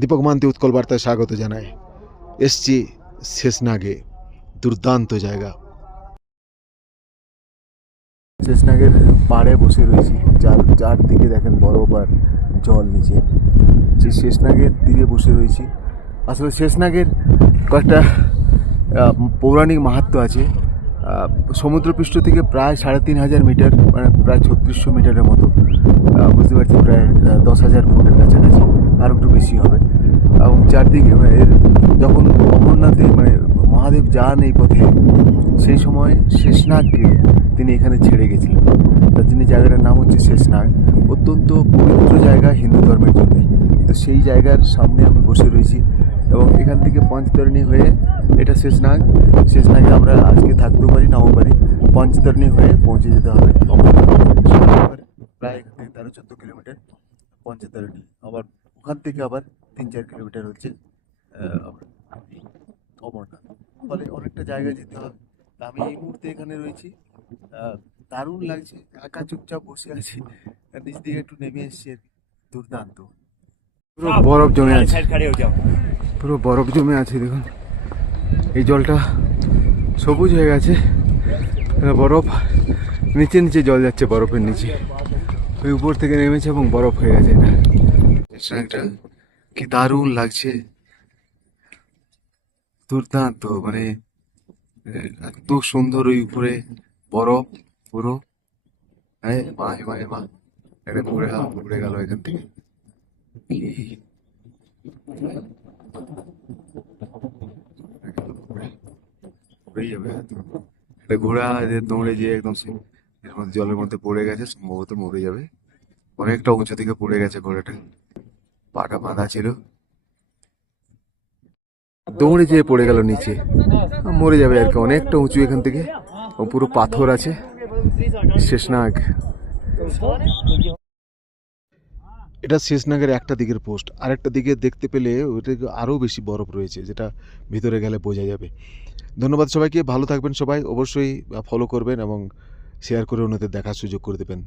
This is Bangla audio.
দীপক মান্তি উৎকল বার্তায় স্বাগত জানায়। এসছি শেষনাগে, দুর্দান্ত জায়গা। শেষনাগের পাড়ে বসে রয়েছি, যার দিকে দেখেন বরফ আর জল নিচে। যে শেষনাগের তীরে বসে রয়েছি। আসলে শেষনাগের কয়েকটা পৌরাণিক মাহাত্ম্য আছে। সমুদ্রপৃষ্ঠ থেকে প্রায় ৩,৫০০ মিটার, মানে প্রায় ৩৬০০ মিটারের মতো, বুঝতে পারছি প্রায় ১০,০০০ ফুটের কাছাকাছি, আর একটু বেশি হবে। এবং চারদিকে এর যখন অমরনাথে মহাদেব যান এই পথে, সেই সময় শেষনাগকে তিনি এখানে ছেড়ে গেছিলেন। তার জন্য জায়গাটার নাম হচ্ছে শেষনাগ। অত্যন্ত পবিত্র জায়গা হিন্দু ধর্মের জন্য। তো সেই জায়গার সামনে আমি বসে রয়েছি এবং এখান থেকে পঞ্চতরণী হয়ে, এটা শেষনাগে আমরা আজকে থাকতেও পারি, নাও পারি। পঞ্চতরণী হয়ে পৌঁছে যেতে হবে প্রায় এখান থেকে ১৩-১৪ কিলোমিটার পঞ্চতরণী। আবার ওখান থেকে আবার ৩-৪ কিলোমিটার হচ্ছে অমরনাথ। ফলে অনেকটা জায়গা যেতে হবে। আমি এই মুহূর্তে এখানে রয়েছি, দারুণ লাগছে। একা চুপচাপ বসে আছি, নিচ দিকে একটু নেমে এসছি। দুর্দান্ত, পুরো বরফ জমে আছে, পুরো বরফ জমে আছে। দেখুন এই জলটা সবুজ হয়ে গেছে, বরফ নিচে নিচে জল যাচ্ছে, বরফের নিচে ওই উপর থেকে নেমেছে এবং বরফ হয়ে গেছে। এটা কি দারুণ লাগছে, দুর্দান্ত। এত সুন্দর, ওই উপরে বরফ পুরো। এটা ঘুরে গেল এখান থেকে। এটা ঘোড়া দৌড়ে গিয়ে একদম এর মধ্যে জলের মধ্যে পড়ে গেছে, সম্ভবত মরে যাবে। অনেকটা উঁচু থেকে পড়ে গেছে ঘোড়াটা, পাটা বাঁধা ছিল, দৌড়ে যেয়ে পড়ে গেল নিচে, মরে যাবে আর কি। অনেকটা উঁচু এখান থেকে, পুরো পাথর আছে। শেষনাগ, এটা শেষনাগের একটা দিকের পোস্ট। আরেকটা দিকে দেখতে পেলে ওইটা আরও বেশি বরফ রয়েছে, যেটা ভিতরে গেলে বোঝা যাবে। ধন্যবাদ সবাইকে, ভালো থাকবেন সবাই। অবশ্যই ফলো করবেন এবং শেয়ার করে অন্যদের দেখার সুযোগ করে দেবেন।